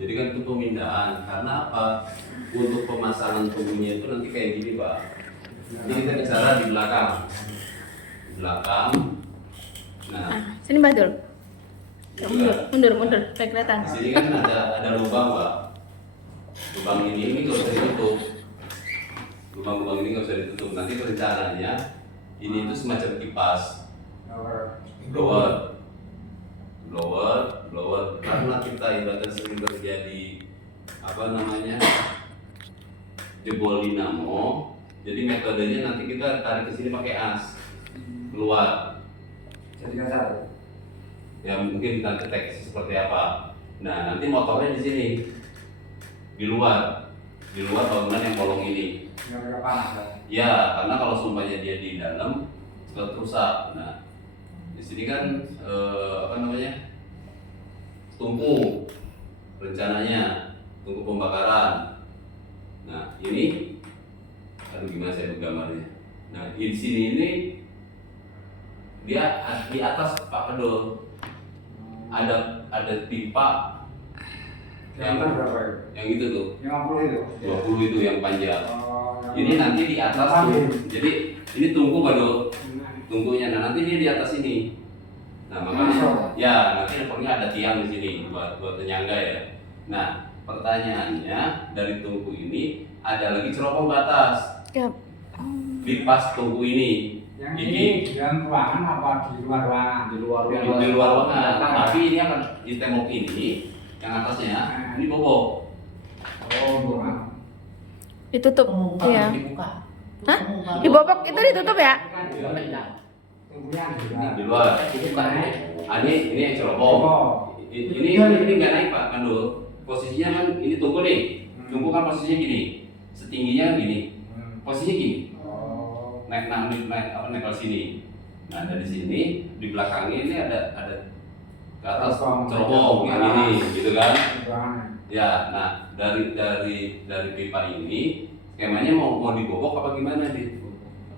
Jadi kan itu pemindahan. Karena apa? Untuk pemasangan tunggunya itu nanti kayak gini Pak. Jadi kita bicara di belakang. Di belakang. Nah, Sini Mbak Dul. gitu kan. Mundur, supaya kelihatan. Di sini kan ada lubang Pak. Lubang ini nggak usah ditutup. Lubang-lubang ini nggak usah ditutup. Nanti rencananya ini itu semacam kipas. Blower karena kita ibaratnya sering terjadi jebol dinamo, jadi metodenya nanti kita tarik ke sini pakai as keluar, Jadi kasar. ya mungkin kita deteksi seperti apa. Nah nanti motornya di sini di luar bangunan yang bolong ini Nggak panas kan? ya, karena kalau sumpahnya dia di dalam cepat rusak. Nah di sini kan tungku rencananya, tungku pembakaran. Nah ini, gimana saya gambarnya? Nah di sini ini dia di atas Pak Kedul ada pipa Yang berapa itu? yang itu tuh 50 itu? 20 itu yang panjang. Oh, Ini nanti di atas tuh, jadi ini tungku Pak Dul, tungkunya. Nah nanti dia di atas ini. Nah makanya ya nanti pokoknya ada tiang di sini buat penyangga ya. Nah pertanyaannya, dari tungku ini ada lagi ceropong ke atas Yap. di pas tungku ini. Yang ini di dalam ruangan apa di luar ruangan? Di luar ruangan. Tapi ini akan di tembok ini yang atasnya ini bobok. Oh, ruangan. Ditutup. Iya. Dibuka. Hah? Di bobok itu ditutup ya? Tunggunya Di luar. Dibuka. Ini yang ceropong. Ini nggak naik Pak Kandul. Posisinya kan ini tungku nih. Tungku kan posisinya gini. Setingginya kan gini. Posisinya gini. Oh. Naik ke sini. Nah dari sini di belakangnya ini ada ke atas ceropong yang ini, gitu kan? Ruangan. Ya, nah dari pipa ini skemanya mau dibobok apa gimana nih?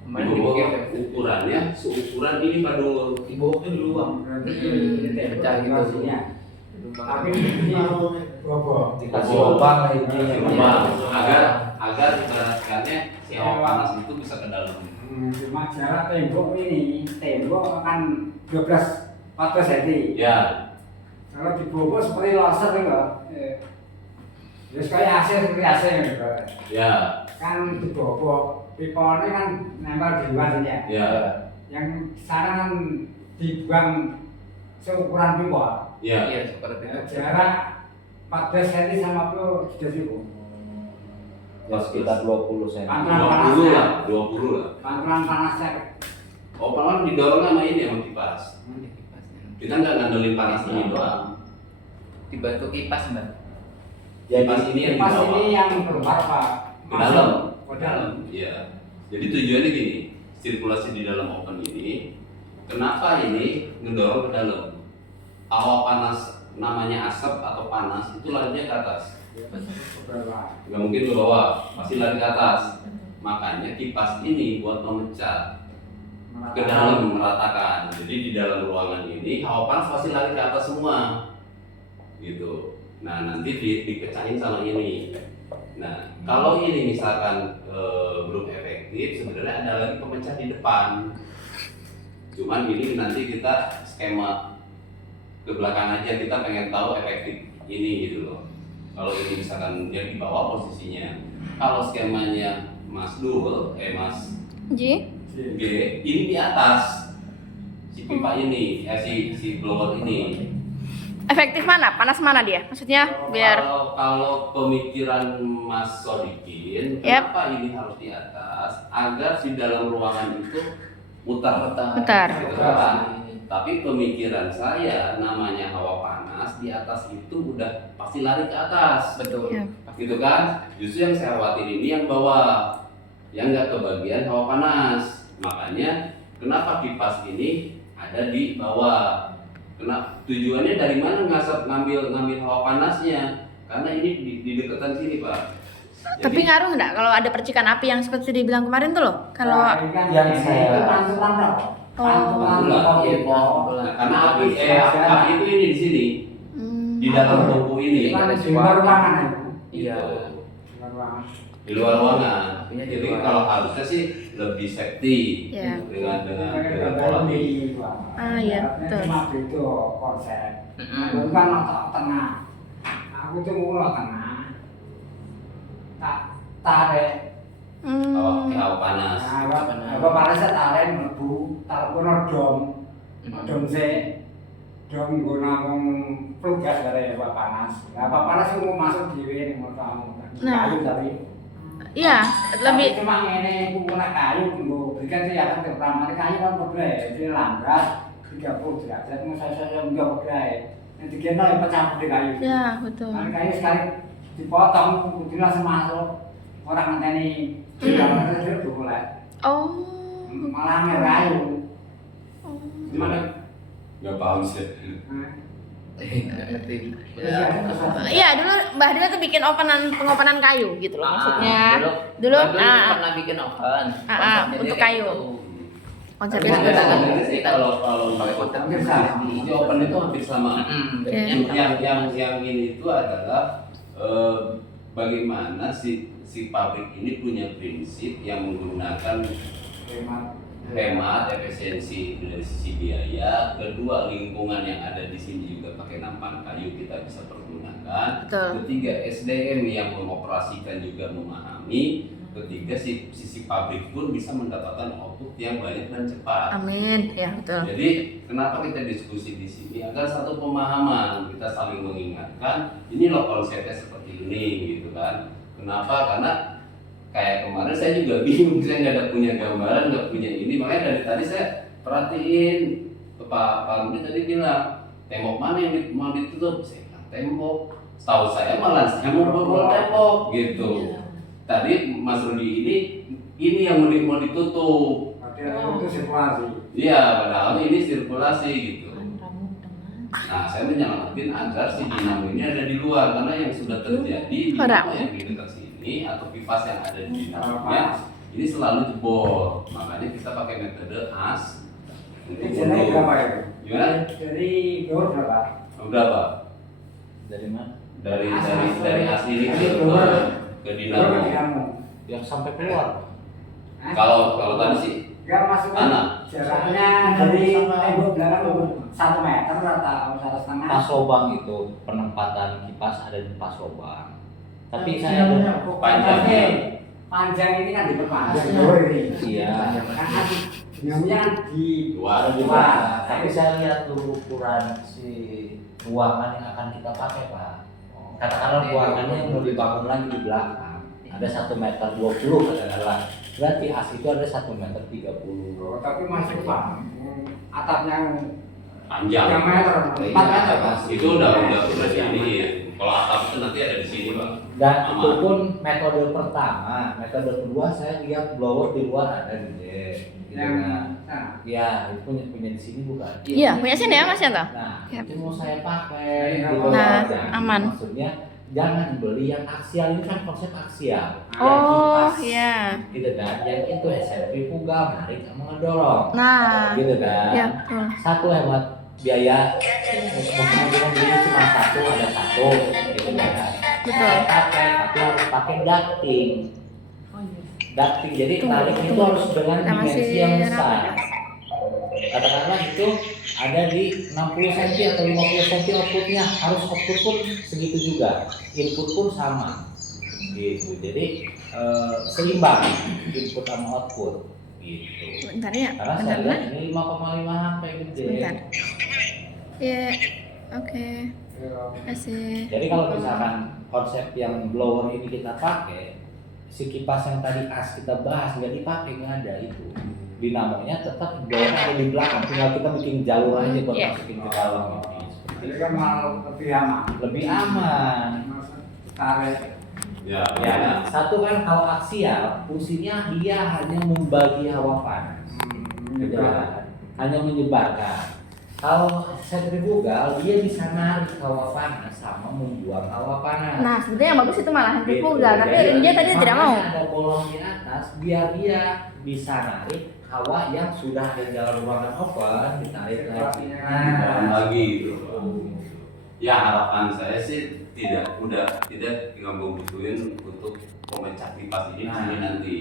Dibobok ukurannya seukuran ini Pak Dul. Diboboknya di luang. Berarti Pecah gitu. situasinya. Tapi ini bobok. Dikasih lubang lagi. agar ibaratkannya si hawa panas itu bisa ke dalam. Cuma jarak tembok ini, tembok kan 14 cm. Ya, Kalau dibobok seperti laser enggak? Terus kayak AC seperti AC gitu. ya, Kan dibobok, pipa ini kan nempel di luar saja. ya, Yang sana kan dibuang seukuran pipa. ya. Iya, seperti itu. Jarak 14 cm sama itu sudah cukup. Ya sekitar 20 cm. Pantulan 20 panasnya. lah, 20 lah. Pantulan panasnya. Oh, panas didorong sama ini sama kipas. Kita nggak ngandelin panas ini doang. Dibantu kipas, Mbak. Kipas ini yang di Pas bawah. ini yang keluar Pak. Ke dalam. Ke dalam. Iya. Jadi tujuannya gini, sirkulasi di dalam oven ini, kenapa ini ngedorong ke dalam? Hawa panas, namanya asap atau panas itu larinya ke atas. Nggak mungkin ke bawah, pasti lari ke atas. Makanya kipas ini buat memecah ke dalam, meratakan. Jadi di dalam ruangan ini hawa panas pasti lari ke atas semua, gitu. Nah nanti dipecahin sama ini. Nah kalau ini misalkan belum efektif, sebenarnya ada lagi pemecah di depan. Cuman ini nanti kita skema ke belakang aja, kita pengen tahu efektif ini gitu loh. Kalau ini misalkan dia di bawah posisinya, kalau skemanya Mas Ji. G ini di atas si pipa ini, si blower ini. Efektif mana? Panas mana dia? Maksudnya biar Kalau pemikiran Mas Sodikin, Yap. kenapa ini harus di atas? Agar di dalam ruangan itu mutar. Mutar. Gitu kan? Tapi pemikiran saya, namanya hawa panas di atas itu udah pasti lari ke atas. Betul. Iya. Gitu kan? Justru yang saya khawatir ini yang bawah, yang nggak kebagian hawa panas. Makanya kenapa kipas ini ada di bawah? Tujuannya dari mana ngambil hawa panasnya? Karena ini di dekatan sini Pak. tapi ngaruh nggak kalau ada percikan api yang seperti dibilang kemarin tuh loh? Kalau yang saya- itu pantulan berapa? Oh. Pantulan Pantulan. pipa. Nah, karena api itu ini di sini. di dalam tubuh ini. Kan di luar ruangan ya. Iya. Di luar ruangan. Di luar ruangan. Apinya di Jadi luar. kalau harusnya sih lebih safety Iya. dengan pola ini. Ah, iya, betul. Cuma itu konsep. Mm-mm. Aku kan otak tengah. Aku tuh mulai tengah. Tak tarik. Hawa panas. Apa panas saya tarik mlebu, tarik nodom. Nodom sih. Dom gue nanggung pelugas dari apa panas. Apa panas itu mau masuk di nih mau kamu. Nah. Kayu tapi. Iya, lebih Tapi cuma ini aku kena kayu gue berikan sih ya kan pertama kayu kan berbeda jadi langgas 30 derajat mau saya enggak berbeda nanti kita yang pecah di kayu ya, betul. nanti kayu sekali dipotong kudu langsung masuk orang nanti jangan terus mulai Oh. malah ngerayu Oh. gimana Nggak paham sih. Nggak ngerti. Iya, dulu Mbah Dila tuh bikin pengopenan kayu gitu loh maksudnya. Dulu pernah bikin oven. Konsepnya untuk dia kayak kayu. gitu. Konsepnya Tapi seperti itu. sebenarnya sih kalau pakai konsep di open itu hampir sama. Yang ini itu adalah bagaimana si pabrik ini punya prinsip yang menggunakan hemat, efisiensi dari sisi biaya. Kedua, lingkungan yang ada di sini juga pakai nampan kayu kita bisa pergunakan. Betul. Ketiga, SDM yang mengoperasikan juga memahami. Ketiga, sisi pabrik pun bisa mendapatkan output yang banyak dan cepat. Amin. Ya, betul. Jadi kenapa kita diskusi di sini agar satu pemahaman kita saling mengingatkan ini loh konsepnya seperti ini gitu kan. Kenapa? Karena kayak kemarin saya juga bingung, saya nggak ada punya gambaran, nggak punya ini, makanya dari tadi saya perhatiin Pak Rudi tadi bilang tembok mana yang mau ditutup, saya bilang tembok. Setahu saya malah saya mau bobol tembok gitu. Tadi Mas Rudi ini yang mau ditutup. Padahal itu sirkulasi. Iya, padahal ini sirkulasi gitu. Nah, saya menyelamatin agar si dinamo ini ada di luar karena yang sudah terjadi dinamo yang di dekat sini atau kipas yang ada di dinamonya ini selalu jebol. Makanya kita pakai metode as. Ini jenayah berapa ya? Gimana? Dari bor berapa? Berapa? Dari mana? Dari as ini ke dinamo. Yang sampai keluar. Kalau tadi sih Enggak masuk Mana? jaraknya dari tembok belakang 1 meter atau 1,5 Pasobang itu penempatan kipas ada di Pasobang. Tapi Iya, saya panjangnya. panjang ini kan diperpanjang. Iya. Kan dinamnya di luar. luar. Tapi saya lihat dulu ukuran si ruangan yang akan kita pakai, Pak. Katakanlah ruangannya mau dibangun lagi di belakang. Ada 1,20 meter katakanlah. Berarti as itu ada 1,30 meter. Tapi masih Pak. Atapnya Panjang. 3 meter, 4 meter. Itu udah ini. Kalau atap itu nanti ada di sini, Pak. Dan Aman. itu pun metode pertama. Metode kedua saya lihat blower di luar ada di gitu kan. Ya, itu punya di sini bukan? Iya, punya sini ya Mas Yanto? Nah, Yap. itu mau saya pakai gitu Nah, aja. aman. Maksudnya jangan beli yang aksial, ini kan konsep aksial. Oh, Yang kipas, iya. gitu kan. Yang itu sentrifugal, narik sama ngedorong. Nah, Gitu kan. ya betul. Satu hemat biaya, kemudian beli cuma satu, ada satu, gitu kan. Betul. Pakai, tapi harus pakai ducting. Ducting, jadi tarik itu harus dengan Kita masih dimensi yang besar. rapat. Katakanlah itu ada di 60 cm atau 50 cm outputnya, harus output pun segitu juga, input pun sama gitu. Jadi seimbang input sama output gitu. Bentar ya. Karena Bentar, saya Mas. lihat ini 5,5 HP gede. Bentar. Ya. Oke. Kasih. Jadi kalau misalkan konsep yang blower ini kita pakai, si kipas yang tadi as kita bahas nggak dipakai, nggak ada itu. Dinamonya tetap blower ada di belakang, tinggal kita bikin jalur aja buat Iya. masukin ke dalam ini. Jadi kan malah lebih aman. Lebih aman. Tarik. Ya, Ya, satu kan kalau aksial, fungsinya dia hanya membagi hawa panas, gitu kan? Hanya menyebarkan. Kalau sentrifugal, dia bisa narik hawa panas sama membuang hawa panas. Nah, sebetulnya yang bagus itu malah Gitu. sentrifugal, tapi Jadi, dia tadi tidak mau. makanya ada bolong di atas, biar dia bisa narik hawa yang sudah ada di dalam ruangan oven, ditarik lagi. Dalam lagi gitu. Ya harapan saya sih tidak tinggal membutuhin untuk pemecah kipas ini di sini nanti.